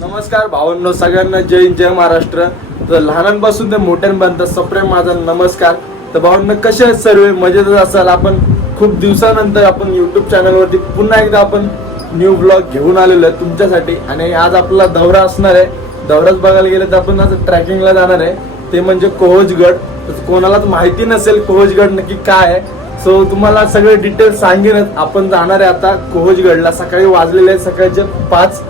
नमस्कार भावांनो, सगळ्यांना जय हिंद जय महाराष्ट्र. तर लहानांपासून ते मोठ्यांपर्यंत सप्रेम माझा नमस्कार. तर भावांनो, कसे आहेत सर्व? मजेतच असाल. आपण खूप दिवसानंतर आपण यूट्यूब चॅनलवरती पुन्हा एकदा आपण न्यू ब्लॉग घेऊन आलेलो आहे तुमच्यासाठी. आणि आज आपला दौरा असणार आहे. दौराच बघायला गेलं तर आपण आज ट्रॅकिंगला जाणार आहे, ते म्हणजे कोहोजगड. कोणालाच माहिती नसेल कोहोजगड नक्की काय आहे, सो तुम्हाला सगळे डिटेल्स सांगेनच. आपण जाणार आहे आता कोहोजगडला. सकाळी वाजलेले आहेत, सकाळचे 5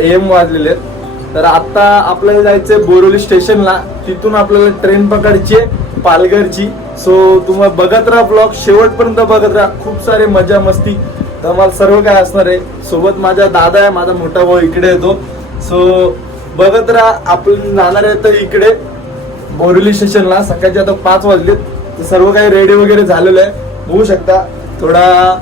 AM वाजलेले आहेत. तर आता आपल्याला जायचंय बोरिवली स्टेशनला. तिथून आपल्याला ट्रेन पकडायची आहे पालघरची. सो तुम्हाला बघत राहा ब्लॉग, शेवटपर्यंत बघत राहा. खूप सारे मजा मस्ती धमाल सर्व काय असणार आहे. सोबत माझा दादा आहे, माझा मोठा भाऊ इकडे येतो. सो बघत राहा. आपण जाणार आहे तर इकडे बोरिवली स्टेशनला. सकाळचे आता 5 वाजलेत. तर सर्व काही रेडी वगैरे झालेलं आहे, बघू शकता. थोडा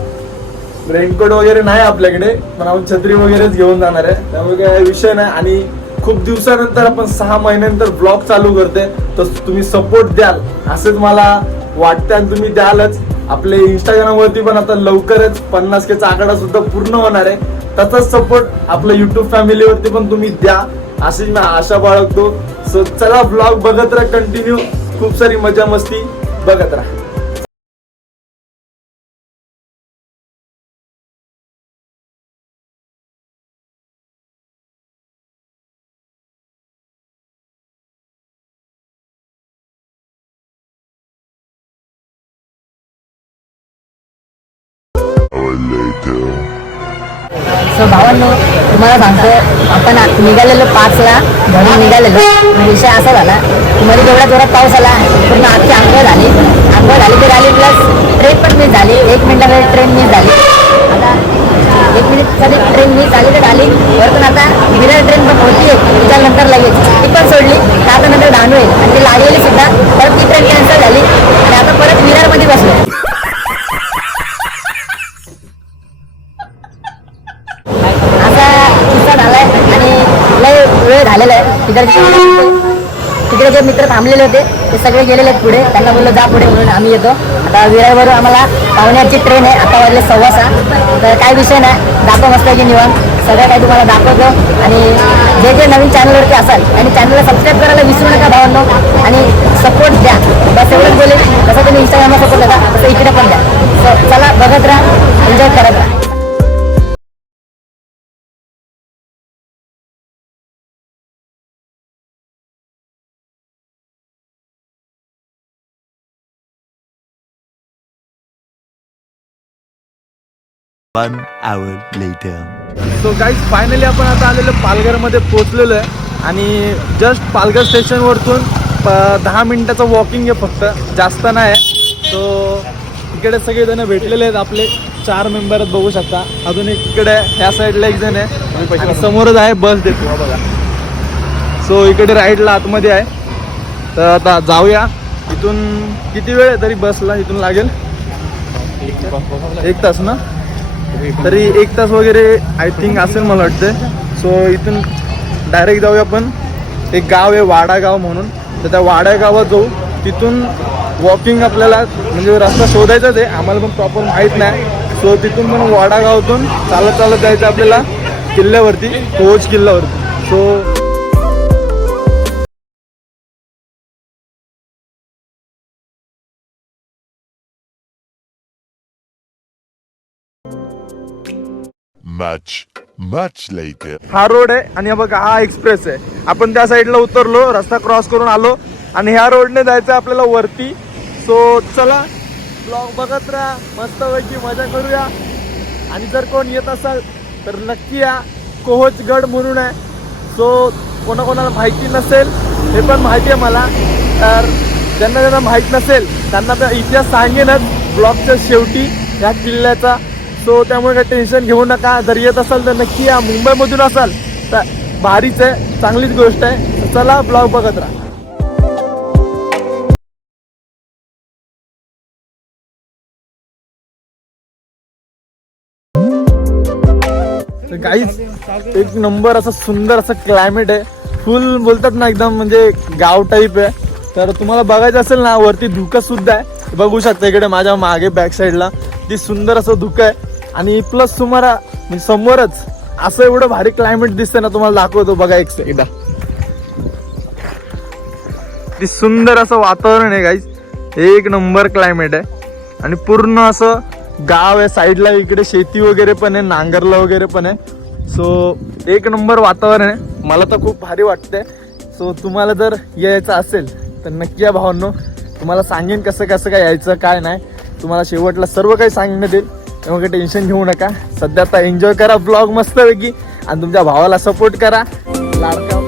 रेनकोट वगैरे नाही आपल्याकडे, पण आपण छत्री वगैरेच घेऊन जाणार आहे, त्यामुळे काही विषय नाही. आणि खूप दिवसानंतर आपण 6 महिन्यानंतर ब्लॉग चालू करते, तर तुम्ही सपोर्ट द्याल असंच मला वाटतं आणि तुम्ही द्यालच. आपले इंस्टाग्राम वरती पण आता लवकरच 50K चा आकडा सुद्धा पूर्ण होणार आहे. त्याचाच सपोर्ट आपल्या युट्यूब फॅमिलीवरती पण तुम्ही द्या, अशीच मी आशा बाळगतो. सो चला ब्लॉग बघत राहा कंटिन्यू. खूप सारी मजा मस्ती बघत राहा. सो भावांनो, तुम्हाला सांगतो, आपण निघालेलो 5ला घरून निघालेलो. विषय असा झाला की मध्ये जेवढा जोरात पाऊस आला, पूर्ण आजची आंघोळ झाली तर आली, प्लस ट्रेन पण मिस झाली. 1 मिनिटामध्ये ट्रेन मिस झाली. आता 1 मिनिटसाठी ट्रेन मिस झाली तर आली. वरतून आता विरार ट्रेन पण होती, त्याच्यानंतर लगेच ती पण सोडली. तर आता नंतर दांडू आहे आणि ती लागलेली सुद्धा. परत ती ट्रेन कॅन्सल झाली आणि आता परत विरारमध्ये बसलो. वेळ झालेला आहे. तिकडे जे मित्र थांबलेले होते ते सगळे गेलेले आहेत पुढे. त्यांना बोललो जा पुढे म्हणून आम्ही येतो. आता विरारवरून आम्हाला पावण्याची ट्रेन आहे. आता वाजले 6:15. तर काय विषय नाही, दाखव मस्त की निवांत सगळं काही तुम्हाला दाखवतो. आणि जे नवीन चॅनलवरती असाल आणि चॅनलला सबस्क्राईब करायला विसरू नका भावांनो, आणि सपोर्ट द्या. बस एवढंच बोलेल. जसं तुम्ही इंस्टाग्रामला सपोर्ट देता तसं इकडे पण द्या. सो चला बघत राहा, एन्जॉय करत राहा. One hour later. So guys, finally आपण आता आलेलो पालघरमध्ये पोहोचलेलो आहे. आणि जस्ट पालघर स्टेशनवरतून 10 मिनिटाचं वॉकिंग आहे फक्त, जास्त नाही आहे. सो इकडे सगळेजण भेटलेले आहेत. आपले 4 मेंबर आहेत, बघू शकता. अजून एक इकडे ह्या साईडला एक जण आहे आणि समोरच आहे बस देतो बघा. सो इकडे राईटला आतमध्ये आहे. तर आता जाऊया. इथून किती वेळ आहे तरी बसला? इथून लागेल 1 तास ना, तरी 1 तास वगैरे आय थिंक असेल मला वाटतं. सो इथून डायरेक्ट जाऊया आपण. एक गाव आहे वाडा गाव म्हणून, तर त्या वाडा गावात जाऊ. तिथून वॉकिंग आपल्याला म्हणजे रस्ता शोधायचाच आहे, आम्हाला पण प्रॉपर माहीत नाही. सो तिथून पण वाडा गावातून चालत जायचं आपल्याला किल्ल्यावरती, कोहोज किल्ल्यावरती. So Much later. हा रोड आहे आणि बघा हा एक्सप्रेस आहे. आपण त्या साईडला उतरलो, रस्ता क्रॉस करून आलो आणि ह्या रोडने जायचं आपल्याला वरती. सो चला ब्लॉग बघत राहा, मस्तपैकी मजा करूया. आणि जर कोण येत असाल तर नक्की या. कोहोजगड म्हणून आहे. सो कोणाकोणाला माहिती नसेल, हे पण माहिती आहे मला, तर ज्यांना माहीत नसेल त्यांना इतिहास सांगेनच ब्लॉगच्या शेवटी ह्या किल्ल्याचा. सो त्यामुळे काही टेन्शन घेऊ नका. जर येत असाल तर नक्की या. मुंबईमधून असाल तर भारीच आहे, चांगलीच गोष्ट आहे. चला ब्लॉग बघत राहा. गाईज, एक नंबर असं सुंदर असं क्लायमेट आहे. फुल बोलतात ना एकदम म्हणजे गाव टाईप आहे. तर तुम्हाला बघायचं असेल ना, वरती धुकं सुद्धा आहे. बघू शकता इकडे माझ्या मागे बॅक साईडला ती सुंदर असं धुकं आहे आणि प्लस तुम्हाला म्हणजे समोरच असं एवढं भारी क्लायमेट दिसतंय ना, तुम्हाला दाखवतो बघा एकदा. ती सुंदर असं वातावरण आहे गाईज, एक नंबर क्लायमेट आहे आणि पूर्ण असं गाव आहे साईडला, इकडे शेती वगैरे पण आहे, नांगरला वगैरे पण आहे. सो एक नंबर वातावरण आहे, मला तर खूप भारी वाटतंय. सो तुम्हाला जर यायचं असेल तर नक्की या भावांनो, तुम्हाला सांगेन कसं कसं काय यायचं काय नाही, तुम्हाला शेवटला सर्व काही सांगण्यात येईल. त्यामुळे टेन्शन घेऊ नका. सध्या आता एन्जॉय करा ब्लॉग मस्तपैकी आणि तुमच्या भावाला सपोर्ट करा. लाडका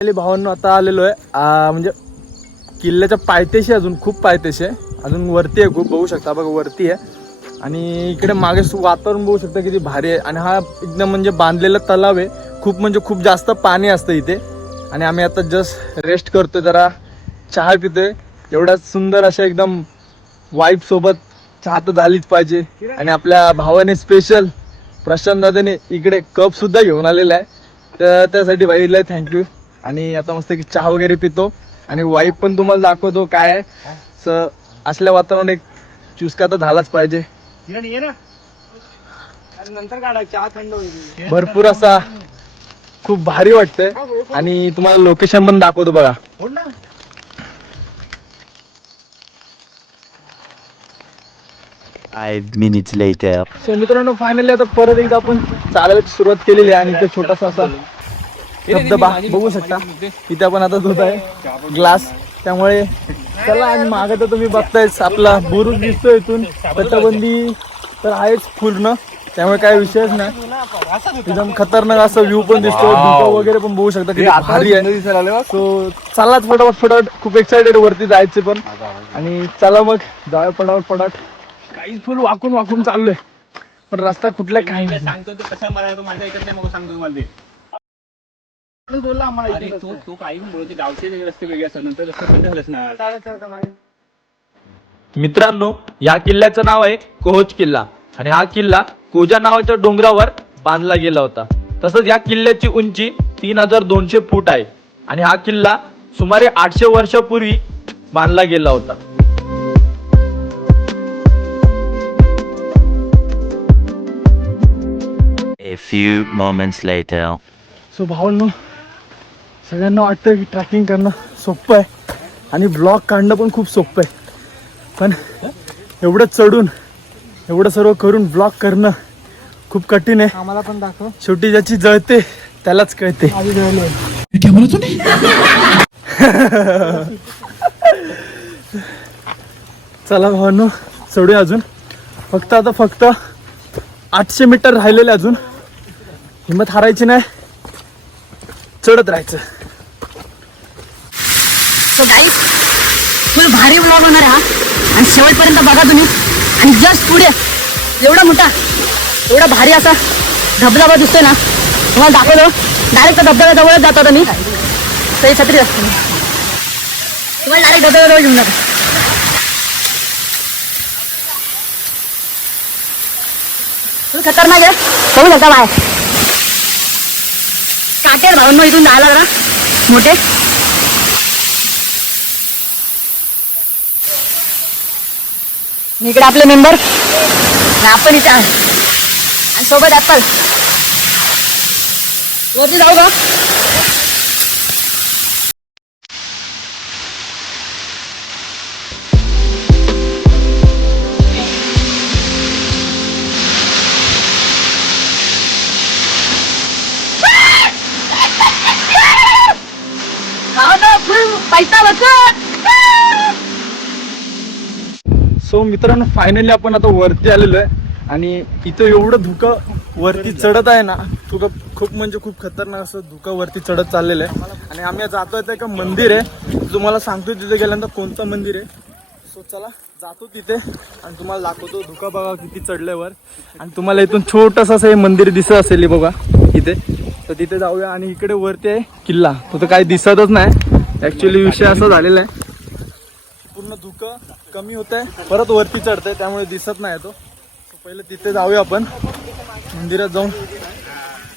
भावांनो आता आलेलो आहे म्हणजे किल्ल्याच्या पायथ्याशी, अजून खूप पायथ्याशी आहे, अजून वरती आहे खूप, बघू शकता बघा वरती आहे. आणि इकडे मागे वातावरण बघू शकता किती भारी आहे. आणि हा एकदम म्हणजे बांधलेला तलाव आहे, खूप म्हणजे खूप जास्त पाणी असतं इथे. आणि आम्ही आता जस्ट रेस्ट करतोय, जरा चहा पितोय. एवढा सुंदर अशा एकदम वाईफ सोबत चहा तर झालीच पाहिजे. आणि आपल्या भावाने स्पेशल प्रशांत दादाने इकडे कप सुद्धा घेऊन आलेला आहे, तर त्यासाठी भाईला थँक्यू. आणि आता मस्त की चहा वगैरे पितो आणि वाईफ पण तुम्हाला दाखवतो काय आहे. असल्या वातावरण एक चुसका तर झालाच पाहिजे. भरपूर असा खूप भारी वाटतंय आणि तुम्हाला लोकेशन पण दाखवतो बघा. Five minutes later. सो मित्रांनो फायनली आता परत एकदा आपण चालायला सुरुवात केलेली आहे आणि इथे छोटासा असा धबधबा बघू शकता. इथे आपण आता धुत आहे ग्लास, त्यामुळे चला. आणि मागे तर तुम्ही बघतायच आपला बुरुज दिसतोय, इथून तटबंदी तर आहेच पूर्ण, त्यामुळे काय विषयच नाही. एकदम खतरनाक असा व्ह्यू पण दिसतो, धुकं वगैरे पण बघू शकता किती भारी आहे. सो चला फटाफट खूप एक्साइटेड वरती जायचे पण. आणि चला मग जाऊया फटाफट. काही फुल वाकून वाकून चाललोय पण रस्ता कुठला काही नाही. सांगतो तो कसा मला तो माझ्या ऐकत नाही, मग सांगतो तुम्हाला ते. बोलला आम्हाला अरे तो काही पण बोलतो, गावचे रस्ते वेगळे असतात, नंतर रस्ते बंद झालेच ना. मित्रांनो, या किल्ल्याचं नाव आहे कोहोज किल्ला आणि हा किल्ला कोजा नावाच्या डोंगरावर बांधला गेला होता. तसंच या किल्ल्याची उंची 3200 फूट आहे आणि हा किल्ला सुमारे 800 वर्षापूर्वी बांधला गेला होता. A few moments later. So भावांनो, सगळ्यांना वाटतं की ट्रॅकिंग करणं सोपं आहे आणि ब्लॉग काढणं पण खूप सोपं आहे, पण एवढं चढून एवढं सर्व करून ब्लॉग करणं खूप कठीण आहे. आम्हाला पण दाखव. शेवटी ज्याची जळते त्यालाच कळते. चला भावांनो, चढूया अजून. फक्त 800 मीटर राहिलेले अजून. हिंमत हारायची नाही, चढत राहायचं. सो गाईस, फुल भारी ब्लॉग होणार हा आणि शेवटपर्यंत बघा तुम्ही. आणि जस्ट पुढे एवढा मोठा एवढा भारी असा धबधबा दिसतोय ना, तुम्हाला दाखवलं. डायरेक्ट धबधब्या जवळच जातो आता मी. तरी छत्री असते, तुम्हाला डायरेक्ट धबधब्याजवळ घेऊन जातो. तुम्ही खतरनाक आहे, बघू शकता बाहेर काटेर भावांनो इथून जायला जरा मोठे. इकडे आपले मेंबर आपण इथे आहे आणि सोबत ऍपल. वरती जाऊ का? सो मित्रांनो फायनली आपण आता वरती आलेलो आहे आणि इथं एवढं धुकं वरती चढत आहे ना, खूप म्हणजे खूप खतरनाक असं धुकं वरती चढत चाललेलं आहे. आणि आम्ही जातोय ते का मंदिर आहे, तुम्हाला सांगतो तिथे गेल्यानंतर कोणतं मंदिर आहे. सो चला जातो तिथे आणि तुम्हाला दाखवतो. धुका बघा किती चढल्यावर, आणि तुम्हाला इथून छोटंसं असं हे मंदिर दिसत असेल बघा इथे. तर तिथे जाऊया. आणि इकडे वरती आहे किल्ला, तो तर काही दिसतच नाही. ऍक्च्युली विषय असा झालेला आहे, पूर्ण धुकं कमी होत आहे, परत वरती चढतंय, त्यामुळे दिसत नाही तो. पहिले तिथे जाऊया आपण, मंदिरात जाऊन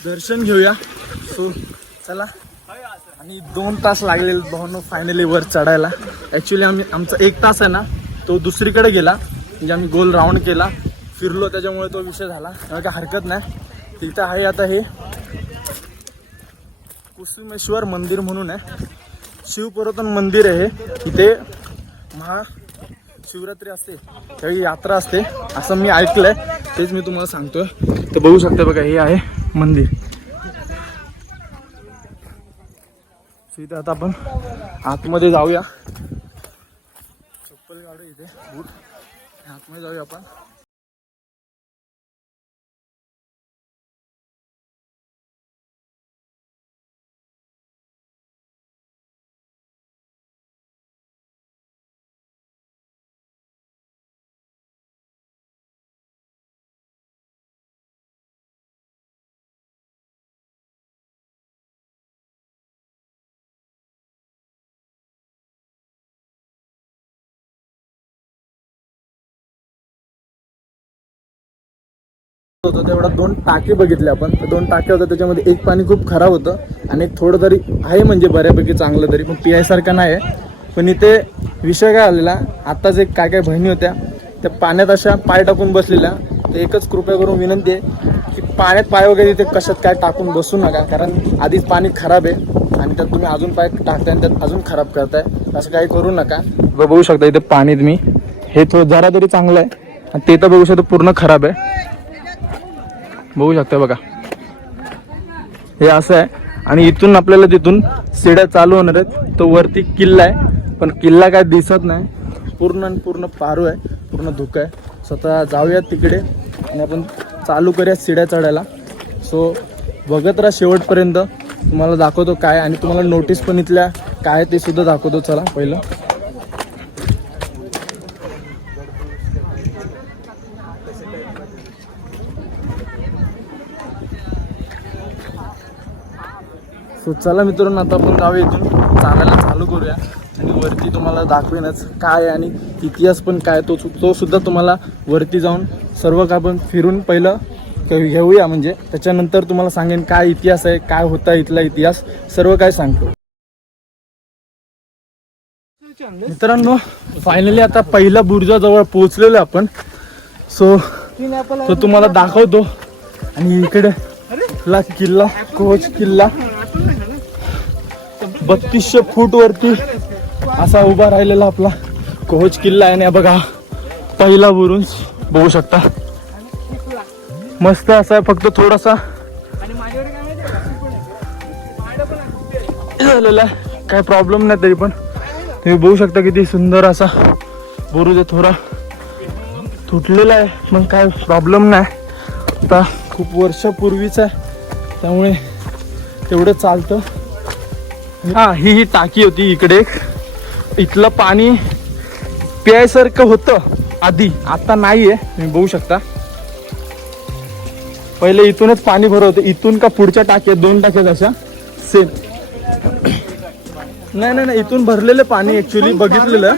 दर्शन घेऊया. सो चला. आणि 2 तास लागलेले भावनो फायनली वर चढायला. ॲक्च्युली आमचा 1 तास आहे ना तो दुसरीकडे गेला, म्हणजे आम्ही गोल राऊंड केला, फिरलो, त्याच्यामुळे तो विषय झाला. काय हरकत नाही. तिथं आहे आता हे कुसुमेश्वर मंदिर म्हणून आहे, शिवपुरातन मंदिर आहे. इथे महाशिवरात्री असते त्यावेळी यात्रा असते असं मी ऐकलंय, तेच मी तुम्हाला सांगतोय. तर बघू शकता बघा, हे आहे मंदिर. इथे आता आपण आतमध्ये जाऊया. चप्पल काढू इथे, बूट, आतमध्ये जाऊया आपण. होतं तेवढा 2 टाके बघितले आपण. तर 2 टाके होतं, त्याच्यामध्ये एक पाणी खूप खराब होतं आणि एक थोडं तरी आहे, म्हणजे बऱ्यापैकी चांगलं तरी, पण पियासारखं नाही आहे. पण इथे विषय काय आलेला, आत्ताच एक काय बहिणी होत्या त्या पाण्यात अशा पाय टाकून बसलेल्या. तर एकच कृपया करून विनंती आहे की पाण्यात पाय वगैरे इथे कशात काय टाकून बसू नका, कारण आधीच पाणी खराब आहे आणि त्यात तुम्ही अजून पाय टाकताय आणि त्यात अजून खराब करताय. असं काही करू नका. बघू शकता इथे पाणी तुम्ही, हे थोडं जरा तरी चांगलं आहे आणि ते तर बघू शकता पूर्ण खराब आहे. बघू शकता बघा, हे असं आहे. आणि इथून आपल्याला तिथून शिड्या चालू होणार आहेत. तो वरती किल्ला आहे, पण किल्ला काय दिसत नाही, पूर्ण पारू आहे, पूर्ण धुकं आहे. स्वतः जाऊयात तिकडे आणि आपण चालू करूया शिड्या चढायला. सो बघत राहा शेवटपर्यंत, तुम्हाला दाखवतो काय, आणि तुम्हाला नोटीस पण इथल्या काय ते सुद्धा दाखवतो. चला पहिलं. सो चला मित्रांनो, आता आपण जाऊया इथून चालायला चालू करूया आणि वरती तुम्हाला दाखवेनच काय, आणि इतिहास पण काय तो सुद्धा तुम्हाला वरती जाऊन सर्व काय आपण फिरून पहिलं घेऊया. म्हणजे त्याच्यानंतर तुम्हाला सांगेन काय इतिहास आहे, काय होता इथला इतिहास, सर्व काय सांगतो. मित्रांनो फायनली आता पहिल्या बुरुजाजवळ पोहोचलेलो आपण. सो तुम्हाला दाखवतो. आणि इकडे किल्ला, कोच किल्ला 3200 फूट वरती असा उभा राहिलेला आपला कोच किल्ला आहे. आणि बघा पहिला बुरुज बघू शकता, मस्त असा आहे, फक्त थोडासा झालेला आहे, काय प्रॉब्लेम नाही. तरी पण तुम्ही बघू शकता किती सुंदर असा बुरुज आहे. थोडा तुटलेला आहे, मग काय प्रॉब्लेम नाही. आता खूप वर्षापूर्वीच आहे, त्यामुळे तेवढं चालतं. हा, ही टाकी होती इकडे. इथलं पाणी प्यायसारखं होतं आधी, आता नाही आहे. तुम्ही बघू शकता, पहिले इथूनच पाणी भरत होतं. इथून का पुढच्या टाक्या 2 टाक्या अशा सेम. नाही, इथून भरलेलं पाणी ऍक्च्युली बघितलेलं.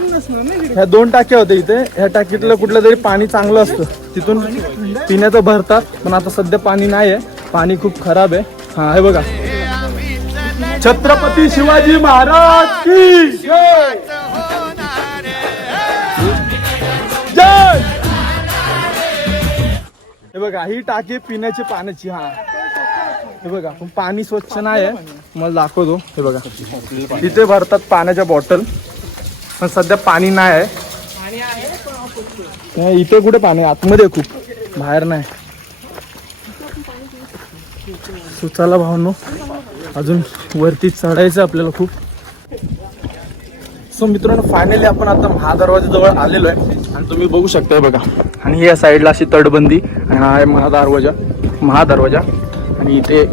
ह्या 2 टाक्या होत्या इथे. ह्या टाकीतलं कुठलं तरी पाणी चांगलं असतं, तिथून पिण्याचं भरतात. पण आता सध्या पाणी नाही आहे, पाणी खूप खराब आहे. हा, हे बघा, छत्रपती शिवाजी महाराज की जय. जय. हे बघा, ही टाकी पिण्याची पाण्याची. हा, हे बघा, पण पाणी स्वच्छ नाही आहे, मला दाखवतो. हे बघा, इथे भरतात पाण्याच्या बॉटल, पण सध्या पाणी नाही आहे. इथे कुठे पाणी, आतमध्ये खूप, बाहेर नाही. सुचाला भावनो, अजून वरती चढायचं आपल्याला खूप. सो मित्रांनो फायनली आपण आता महादरवाजाजवळ आलेलो आहे आणि तुम्ही बघू शकता बघा. आणि या साईडला अशी तटबंदी आणि हा आहे महादरवाजा आणि इथे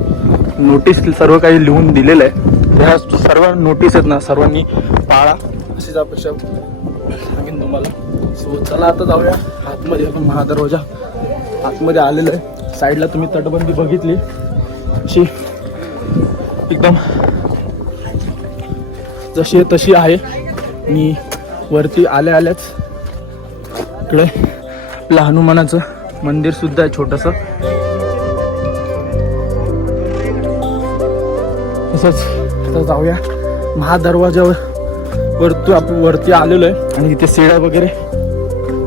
नोटीस सर्व काही लिहून दिलेलं आहे. त्या सर्व नोटीस आहेत ना सर्वांनी पाळा अशीच अपेक्षा सांगेन तुम्हाला. सो चला आता जाऊया आतमध्ये. आपण महादरवाजा आतमध्ये आलेलो आहे. साईडला तुम्ही तटबंदी बघितली अशी एकदम जशी आहे तशी आहे. आणि वरती आल्याच इकडे आपलं हनुमानाचं मंदिर सुद्धा आहे छोटंसं. तसंच आता जाऊया महादरवाजावर आपण वरती आलेलो आहे आणि इथे सीड्या वगैरे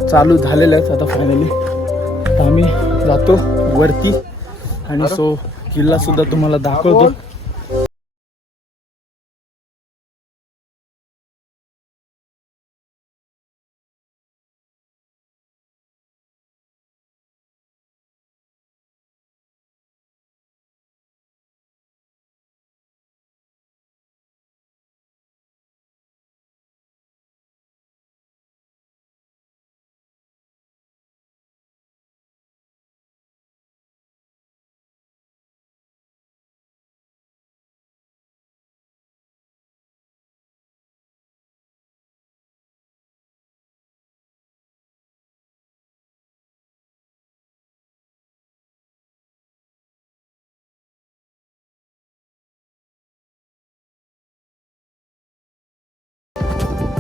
चालू झालेल्या आहेत आता फायनली. आम्ही जातो वरती आणि सो किल्ला सुद्धा तुम्हाला दाखवतो.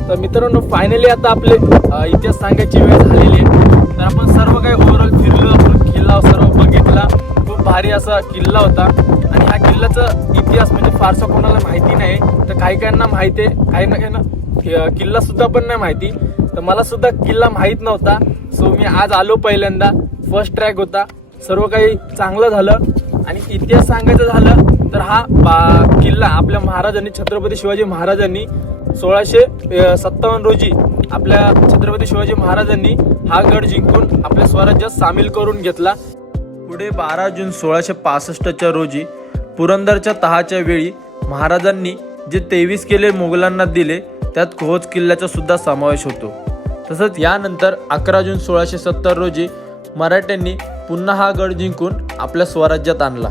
तर मित्रांनो फायनली आता आपले इतिहास सांगायची वेळ झालेली आहे. तर आपण सर्व काही ओव्हरऑल फिरलो, आपण किल्ला सर्व बघितला. खूप भारी असा किल्ला होता आणि ह्या किल्ल्याचा इतिहास म्हणजे फारसा कोणाला माहिती नाही. तर काही काहींना माहिती आहे, काही ना किल्ला सुद्धा पण नाही माहिती. तर मला सुद्धा किल्ला माहीत नव्हता. सो मी आज आलो पहिल्यांदा. फर्स्ट ट्रॅक होता. सर्व काही चांगलं झालं. आणि इतिहास सांगायचं झालं तर हा किल्ला आपल्या महाराजांनी छत्रपती शिवाजी महाराजांनी 1657 रोजी आपल्या छत्रपती शिवाजी महाराजांनी हा गड जिंकून आपल्या स्वराज्यात सामील करून घेतला. पुढे 12 जून 1665च्या रोजी पुरंदरच्या तहाच्या वेळी महाराजांनी जे 23 किल्ले मोगलांना दिले त्यात कोहोज किल्ल्याचा सुद्धा समावेश होतो. तसंच यानंतर 11 जून 1670 रोजी मराठ्यांनी पुन्हा हा गड जिंकून आपल्या स्वराज्यात आणला.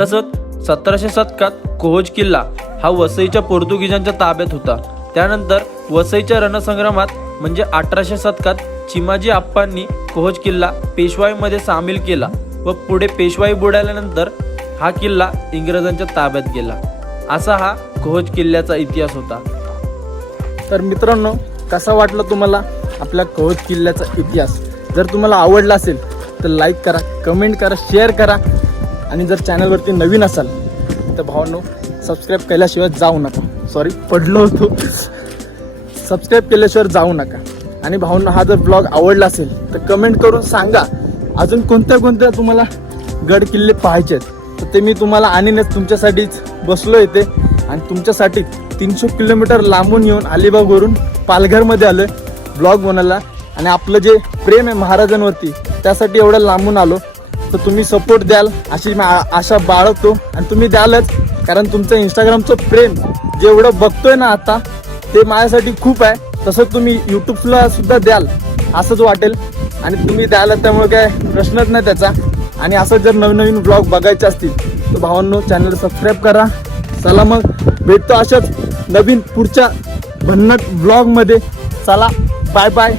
तसंच 1700 शतकात कोहोज किल्ला हा वसईच्या पोर्तुगीजांच्या ताब्यात होता. त्यानंतर वसईच्या रणसंग्रामात म्हणजे 1800 शतकात चिमाजी आप्पांनी कोहोज किल्ला पेशवाईमध्ये सामील केला व पुढे पेशवाई बुडाल्यानंतर हा किल्ला इंग्रजांच्या ताब्यात गेला. असा हा कोहोज किल्ल्याचा इतिहास होता. तर मित्रांनो कसा वाटला तुम्हाला आपल्या कोहोज किल्ल्याचा इतिहास? जर तुम्हाला आवडला असेल तर लाईक करा, कमेंट करा, शेअर करा आणि जर चॅनलवरती नवीन असाल तर भावांनो सबस्क्राईब केल्याशिवाय जाऊ नका. सॉरी पडलो होतो. सबस्क्राईब केल्याशिवाय जाऊ नका. आणि भावांनो हा जर ब्लॉग आवडला असेल तर कमेंट करून सांगा अजून कोणत्या तुम्हाला गड किल्ले पाहायचे आहेत. तर ते मी तुम्हाला आणीनच. तुमच्यासाठीच बसलो इथे आणि तुमच्यासाठी 300 किलोमीटर लांबून येऊन अलिबागवरून पालघरमध्ये आलो आहे ब्लॉग बनवायला. आणि आपलं जे प्रेम आहे महाराजांवरती त्यासाठी एवढं लांबून आलो. तर तुम्ही सपोर्ट द्याल अशी मी आशा बाळगतो आणि तुम्ही द्यालच. कारण तुमचं इंस्टाग्रामचं प्रेम जेवढं बघतोय ना आता ते माझ्यासाठी खूप आहे. तसं तुम्ही यूट्यूबला सुद्धा द्याल असंच वाटेल. आणि तुम्ही द्याल त्यामुळे काय प्रश्नच नाही त्याचा. आणि असं जर नवीन ब्लॉग बघायचे असतील तर भावांनो चॅनल सबस्क्राईब करा. चला मग भेटतो अशाच नवीन पुढच्या भन्नाट ब्लॉगमध्ये. चला बाय बाय.